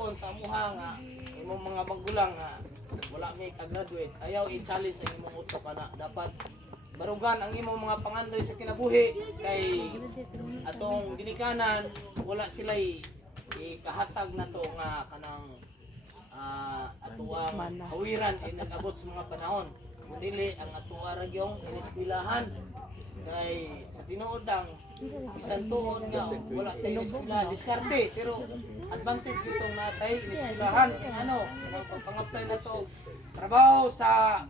tuon sa amuha nga imong mga magulang nga wala may ka-graduate, ayaw i-challenge sa imong utok kana. Dapat barugan ang imong mga pangandoy sa kinabuhi kay atong ginikanan wala sila ikahatag na to nga kanang atuang hawiran ay nag-abot sa mga panahon. Dili ang atuwa ra gyung iniskwelahan kay sa tinuod ang bisan tuod nga wala tayo iniskwela diskarte pero advantage gitong natay iniskwelahan ano ang pag-apply na to trabaho sa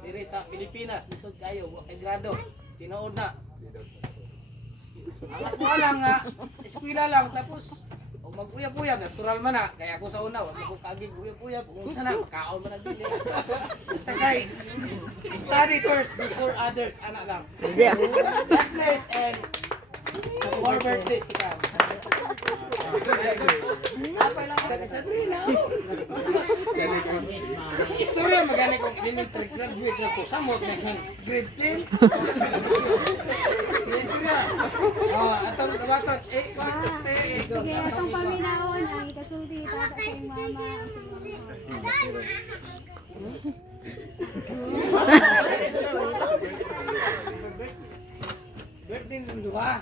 diri sa Pilipinas lisod kayo wa kay grado tinuod na ang atuwa lang nga eskwela lang tapos mag-uyab-uyab, natural man na. Kaya ako sa una, wag ko kagig uyab-uyab. Kung sana, makaon man ang dili. Basta kay, study first before others, anak lang. Godless and more birthdays to come. Napay lang ako sa drina. Istorya magani kong elementary graduate na po. Samot na yung grade 10. Istorya. Atong kabatot. Sige, atong paminaon ang ikasuti para sa iyong mama. Birthday ng duha.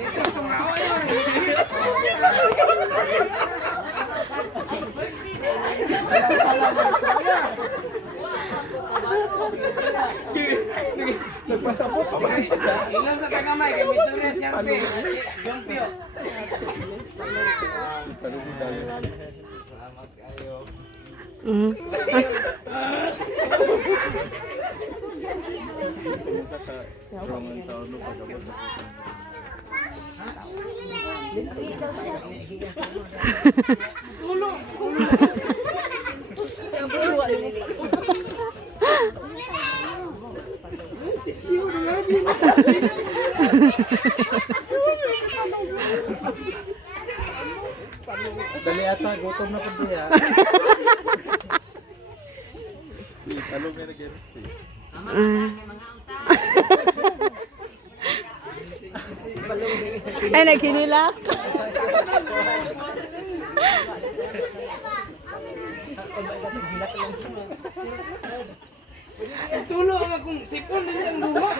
Dito tumawa yun. Nagpasapot pa ba? Ilan sa tagamay kay Mr. Resiante. John Pio. Salamat kayo. Tulong. Dali ata, gutom na po diya. Talong may nag-MC. Ay, naghinila. Tulong ang akong sipon din ang duha.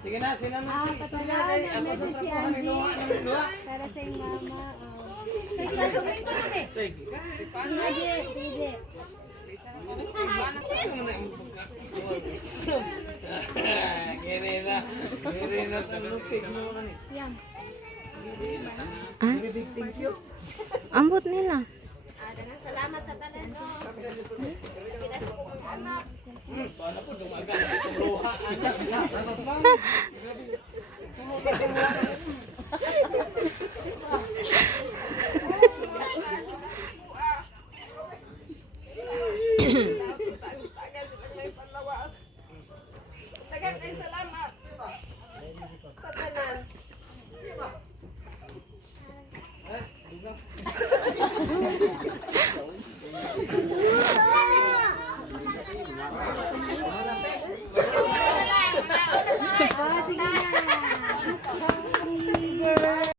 Sige na, sila na. Patalawan ang message si Angie para sa iyong mama. Sige. Kiri na tulupig mo na ni. Yan. Thank you. Ambot nila. Salamat sa tanan. Paano po dumagan? Luha. Tulong na